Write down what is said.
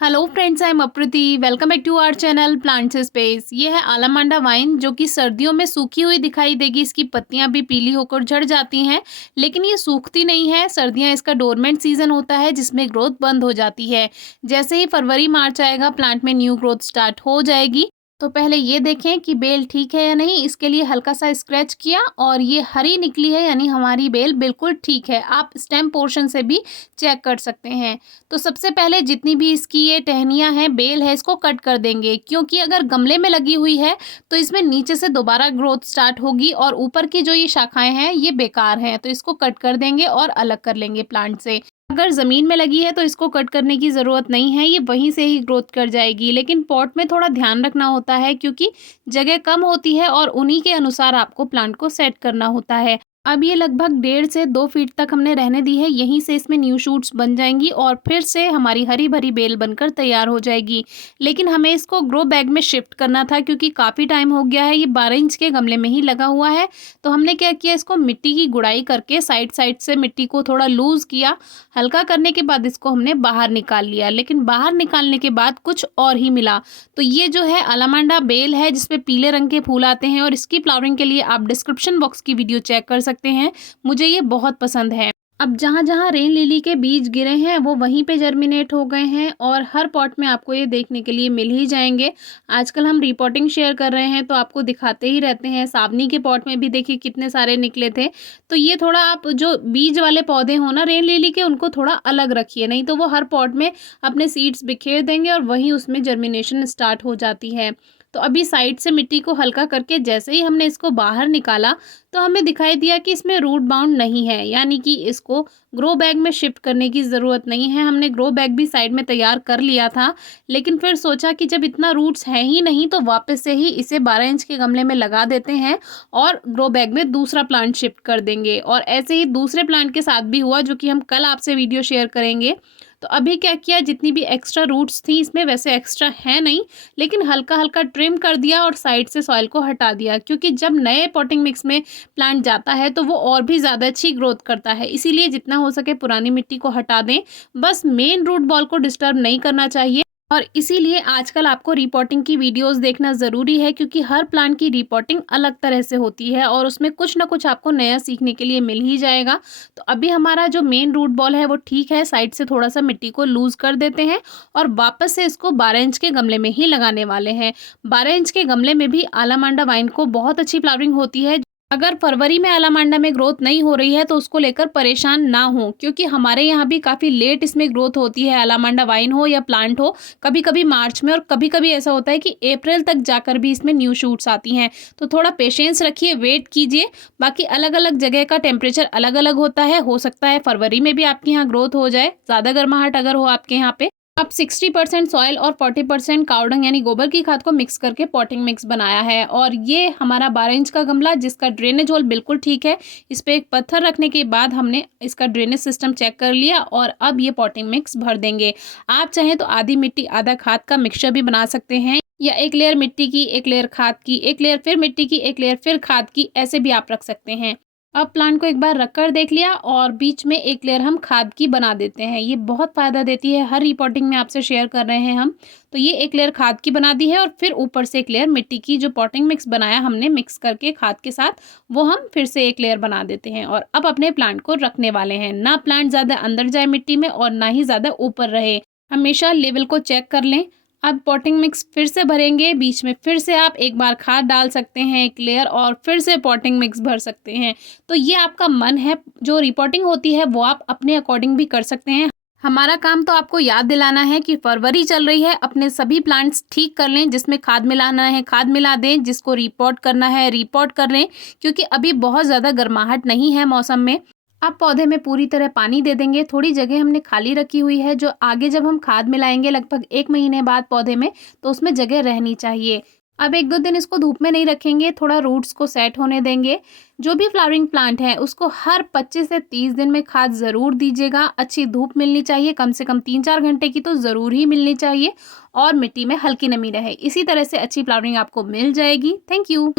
Hello friends, I am Apriti. Welcome back to our channel plants space. ये है आलमंडा wine जो कि सर्दियों में सूखी हुई दिखाई देगी। इसकी पत्तियां भी पीली होकर झड़ जाती हैं, लेकिन ये सूखती नहीं है। सर्दियां इसका डोरमेंट सीजन होता है जिसमें ग्रोथ बंद हो जाती है। जैसे ही फरवरी मार्च आएगा प्लांट में न्यू ग्रोथ स्टार्ट हो जाएगी। तो पहले ये देखें कि बेल ठीक है या नहीं। इसके लिए हल्का सा स्क्रैच किया और ये हरी निकली है, यानी हमारी बेल बिल्कुल ठीक है। आप स्टेम पोर्शन से भी चेक कर सकते हैं। तो सबसे पहले जितनी भी इसकी ये टहनियाँ हैं, बेल है, इसको कट कर देंगे, क्योंकि अगर गमले में लगी हुई है तो इसमें नीचे से दोबारा ग्रोथ स्टार्ट होगी और ऊपर की जो ये शाखाएं हैं ये बेकार हैं। तो इसको कट कर देंगे और अलग कर लेंगे प्लांट से। अगर ज़मीन में लगी है तो इसको कट करने की ज़रूरत नहीं है, ये वहीं से ही ग्रोथ कर जाएगी। लेकिन पॉट में थोड़ा ध्यान रखना होता है क्योंकि जगह कम होती है और उन्हीं के अनुसार आपको प्लांट को सेट करना होता है। अब ये लगभग 1.5 से 2 फीट तक हमने रहने दी है। यहीं से इसमें न्यू शूट्स बन जाएंगी और फिर से हमारी हरी भरी बेल बनकर तैयार हो जाएगी। लेकिन हमें इसको ग्रो बैग में शिफ्ट करना था क्योंकि काफ़ी टाइम हो गया है। ये 12 इंच के गमले में ही लगा हुआ है। तो हमने क्या किया, इसको मिट्टी की गुड़ाई करके साइड साइड से मिट्टी को थोड़ा लूज़ किया। हल्का करने के बाद इसको हमने बाहर निकाल लिया, लेकिन बाहर निकालने के बाद कुछ और ही मिला। तो ये जो है अलामांडा बेल है जिसपे पीले रंग के फूल आते हैं और इसकी फ्लावरिंग के लिए आप डिस्क्रिप्शन बॉक्स की वीडियो चेक कर सकते हैं। मुझे ये बहुत पसंद है। अब जहाँ जहाँ रेन लिली के बीज गिरे हैं वो वहीं पे जर्मिनेट हो गए हैं और हर पॉट में आपको ये देखने के लिए मिल ही जाएंगे। आजकल हम रिपोर्टिंग शेयर कर रहे हैं तो आपको दिखाते ही रहते हैं। सावनी के पॉट में भी देखिए कितने सारे निकले थे। तो ये थोड़ा आप जो बीज वाले पौधे हो ना रेन लिली के, उनको थोड़ा अलग रखिए, नहीं तो वो हर पॉट में अपने सीड्स बिखेर देंगे और वहीं उसमें जर्मिनेशन स्टार्ट हो जाती है। तो अभी साइड से मिट्टी को हल्का करके जैसे ही हमने इसको बाहर निकाला तो हमें दिखाई दिया कि इसमें रूट बाउंड नहीं है, यानी कि इसको ग्रो बैग में शिफ्ट करने की ज़रूरत नहीं है। हमने ग्रो बैग भी साइड में तैयार कर लिया था, लेकिन फिर सोचा कि जब इतना रूट्स है ही नहीं तो वापस से ही इसे 12 इंच के गमले में लगा देते हैं और ग्रो बैग में दूसरा प्लांट शिफ्ट कर देंगे। और ऐसे ही दूसरे प्लांट के साथ भी हुआ, जो कि हम कल आपसे वीडियो शेयर करेंगे। तो अभी क्या किया, जितनी भी एक्स्ट्रा रूट्स थी इसमें, वैसे एक्स्ट्रा है नहीं, लेकिन हल्का हल्का ट्रिम कर दिया और साइड से सॉइल को हटा दिया, क्योंकि जब नए पॉटिंग मिक्स में प्लांट जाता है तो वो और भी ज़्यादा अच्छी ग्रोथ करता है। इसीलिए जितना हो सके पुरानी मिट्टी को हटा दें, बस मेन रूट बॉल को डिस्टर्ब नहीं करना चाहिए। और इसीलिए आजकल आपको रिपोर्टिंग की वीडियोस देखना ज़रूरी है, क्योंकि हर प्लांट की रिपोर्टिंग अलग तरह से होती है और उसमें कुछ ना कुछ आपको नया सीखने के लिए मिल ही जाएगा। तो अभी हमारा जो मेन रूट बॉल है वो ठीक है। साइड से थोड़ा सा मिट्टी को लूज़ कर देते हैं और वापस से इसको 12 इंच के गमले में ही लगाने वाले हैं। 12 इंच के गमले में भी आलामांडा वाइन को बहुत अच्छी फ्लावरिंग होती है। अगर फरवरी में आलामांडा में ग्रोथ नहीं हो रही है तो उसको लेकर परेशान ना हो, क्योंकि हमारे यहाँ भी काफ़ी लेट इसमें ग्रोथ होती है। आलामांडा वाइन हो या प्लांट हो, कभी कभी मार्च में और कभी कभी ऐसा होता है कि अप्रैल तक जाकर भी इसमें न्यू शूट्स आती हैं। तो थोड़ा पेशेंस रखिए, वेट कीजिए। बाकी अलग अलग जगह का टेम्परेचर अलग अलग होता है। हो सकता है फरवरी में भी आपके यहाँ ग्रोथ हो जाए, ज़्यादा गर्माहट अगर हो आपके यहाँ पे। अब 60% सॉइल और 40% कावडंग यानी गोबर की खाद को मिक्स करके पॉटिंग मिक्स बनाया है। और ये हमारा 12 इंच का गमला, जिसका ड्रेनेज होल बिल्कुल ठीक है। इस पर एक पत्थर रखने के बाद हमने इसका ड्रेनेज सिस्टम चेक कर लिया और अब ये पॉटिंग मिक्स भर देंगे। आप चाहें तो आधी मिट्टी आधा खाद का मिक्सचर भी बना सकते हैं, या एक लेयर मिट्टी की, एक लेयर खाद की, एक लेयर फिर मिट्टी की, एक लेयर फिर खाद की, ऐसे भी आप रख सकते हैं। अब प्लांट को एक बार रख कर देख लिया और बीच में एक लेयर हम खाद की बना देते हैं। ये बहुत फ़ायदा देती है, हर रिपोर्टिंग में आपसे शेयर कर रहे हैं हम। तो ये एक लेयर खाद की बना दी है और फिर ऊपर से एक लेयर मिट्टी की, जो पॉटिंग मिक्स बनाया हमने मिक्स करके खाद के साथ, वो हम फिर से एक लेयर बना देते हैं। और अब अपने प्लांट को रखने वाले हैं। ना प्लांट ज़्यादा अंदर जाए मिट्टी में और ना ही ज़्यादा ऊपर रहे। हमेशा लेवल को चेक कर लें। अब पॉटिंग मिक्स फिर से भरेंगे, बीच में फिर से आप एक बार खाद डाल सकते हैं एक लेयर और फिर से पॉटिंग मिक्स भर सकते हैं। तो ये आपका मन है, जो रिपोर्टिंग होती है वो आप अपने अकॉर्डिंग भी कर सकते हैं। हमारा काम तो आपको याद दिलाना है कि फरवरी चल रही है, अपने सभी प्लांट्स ठीक कर लें। जिसमें खाद मिलाना है खाद मिला दें, जिसको रिपोर्ट करना है रिपोर्ट कर लें, क्योंकि अभी बहुत ज़्यादा गर्माहट नहीं है मौसम में। अब पौधे में पूरी तरह पानी दे देंगे। थोड़ी जगह हमने खाली रखी हुई है, जो आगे जब हम खाद मिलाएंगे लगभग 1 महीने बाद पौधे में, तो उसमें जगह रहनी चाहिए। अब 1-2 दिन इसको धूप में नहीं रखेंगे, थोड़ा रूट्स को सेट होने देंगे। जो भी फ्लावरिंग प्लांट है उसको हर 25 से 30 दिन में खाद ज़रूर दीजिएगा। अच्छी धूप मिलनी चाहिए, कम से कम 3-4 घंटे की तो ज़रूर ही मिलनी चाहिए और मिट्टी में हल्की नमी रहे। इसी तरह से अच्छी फ्लावरिंग आपको मिल जाएगी। Thank you.